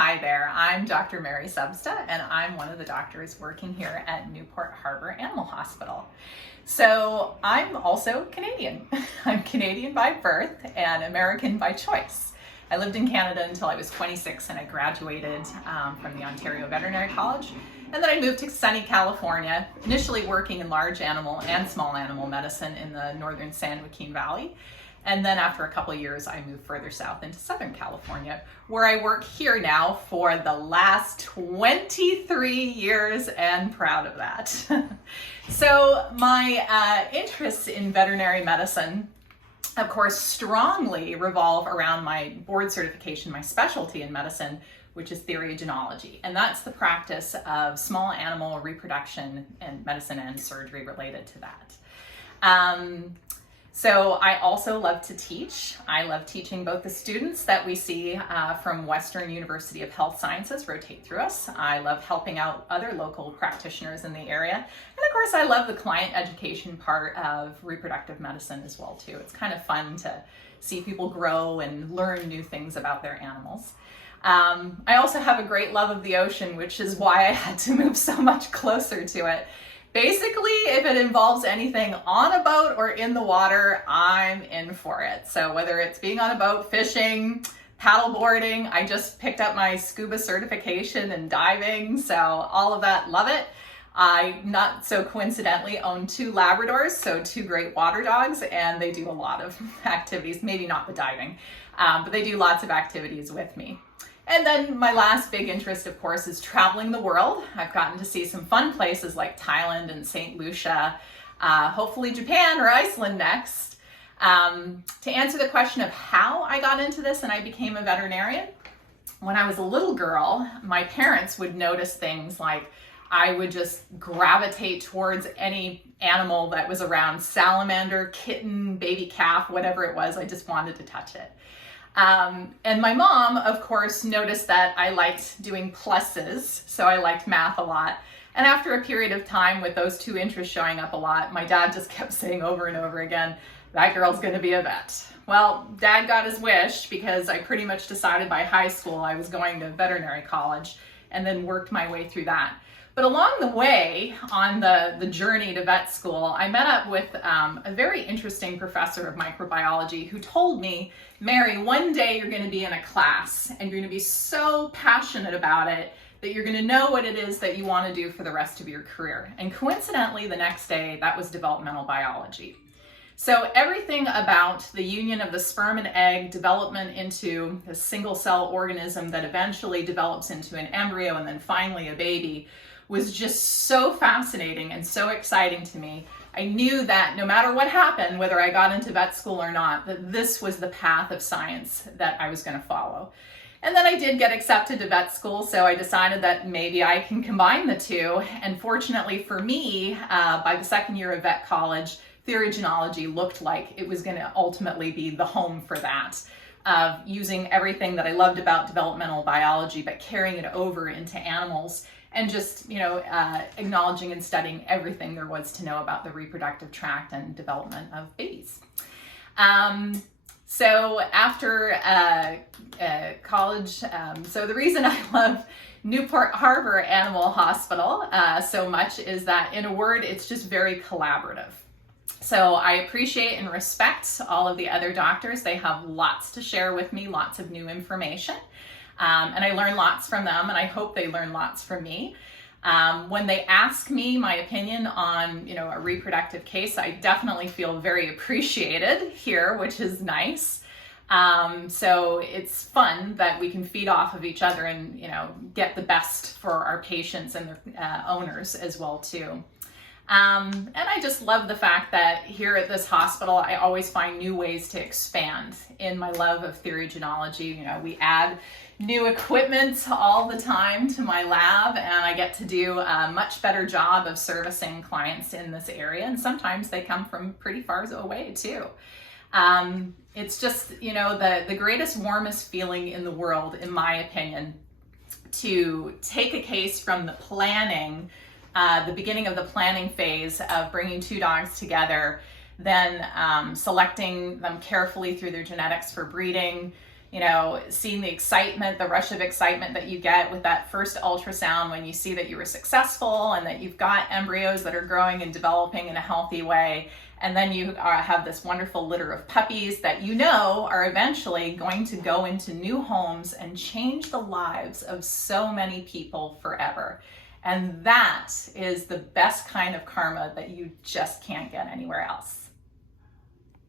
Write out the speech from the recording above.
Hi there, I'm Dr. Mary Sebzda, and I'm one of the doctors working here at Newport Harbor Animal Hospital. So I'm also Canadian. I'm Canadian by birth and American by choice. I lived in Canada until I was 26 and I graduated from the Ontario Veterinary College. And then I moved to sunny California, initially working in large animal and small animal medicine in the northern San Joaquin Valley. And then after a couple of years, I moved further south into Southern California, where I work here now for the last 23 years and proud of that. So my interests in veterinary medicine, of course, strongly revolve around my board certification, my specialty in medicine, which is theriogenology. And that's the practice of small animal reproduction and medicine and surgery related to that. So I also love to teach. I love teaching both the students that we see from Western University of Health Sciences rotate through us. I love helping out other local practitioners in the area. And of course, I love the client education part of reproductive medicine as well too. It's kind of fun to see people grow and learn new things about their animals. I also have a great love of the ocean, which is why I had to move so much closer to it. Basically, if it involves anything on a boat or in the water, I'm in for it. So whether it's being on a boat, fishing, paddleboarding, I just picked up my scuba certification and diving. So all of that, love it. I, not so coincidentally, own 2 Labradors, so 2 great water dogs, and they do a lot of activities, maybe not the diving, but they do lots of activities with me. And then my last big interest, of course, is traveling the world. I've gotten to see some fun places like Thailand and St. Lucia, hopefully Japan or Iceland next. To answer the question of how I got into this and I became a veterinarian, when I was a little girl, my parents would notice things like I would just gravitate towards any animal that was around, salamander, kitten, baby calf, whatever it was, I just wanted to touch it. And my mom, of course, noticed that I liked doing pluses, so I liked math a lot. And after a period of time with those 2 interests showing up a lot, my dad just kept saying over and over again, that girl's gonna be a vet. Well, Dad got his wish because I pretty much decided by high school I was going to veterinary college and then worked my way through that. But along the way, on the journey to vet school, I met up with a very interesting professor of microbiology who told me, Mary, one day you're going to be in a class and you're going to be so passionate about it that you're going to know what it is that you want to do for the rest of your career. And coincidentally, the next day, that was developmental biology. So everything about the union of the sperm and egg, development into a single cell organism that eventually develops into an embryo and then finally a baby was just so fascinating and so exciting to me. I knew that no matter what happened, whether I got into vet school or not, that this was the path of science that I was going to follow. And then I did get accepted to vet school, so I decided that maybe I can combine the 2. And fortunately for me, by the second year of vet college, theriogenology looked like it was going to ultimately be the home for that. Using everything that I loved about developmental biology, but carrying it over into animals and just, acknowledging and studying everything there was to know about the reproductive tract and development of babies. So after college, so the reason I love Newport Harbor Animal Hospital so much is that, in a word, it's just very collaborative. So I appreciate and respect all of the other doctors. They have lots to share with me, lots of new information. And I learn lots from them, and I hope they learn lots from me. When they ask me my opinion on, a reproductive case, I definitely feel very appreciated here, which is nice. So it's fun that we can feed off of each other and, get the best for our patients and their owners as well too. And I just love the fact that here at this hospital, I always find new ways to expand in my love of theriogenology. We add new equipment all the time to my lab, and I get to do a much better job of servicing clients in this area. And sometimes they come from pretty far away too. It's just, the greatest, warmest feeling in the world, in my opinion, to take a case from the planning, the beginning of the planning phase of bringing 2 dogs together, then selecting them carefully through their genetics for breeding, you know, seeing the excitement, the rush of excitement that you get with that first ultrasound when you see that you were successful and that you've got embryos that are growing and developing in a healthy way. And then you have this wonderful litter of puppies that you know are eventually going to go into new homes and change the lives of so many people forever. And that is the best kind of karma that you just can't get anywhere else.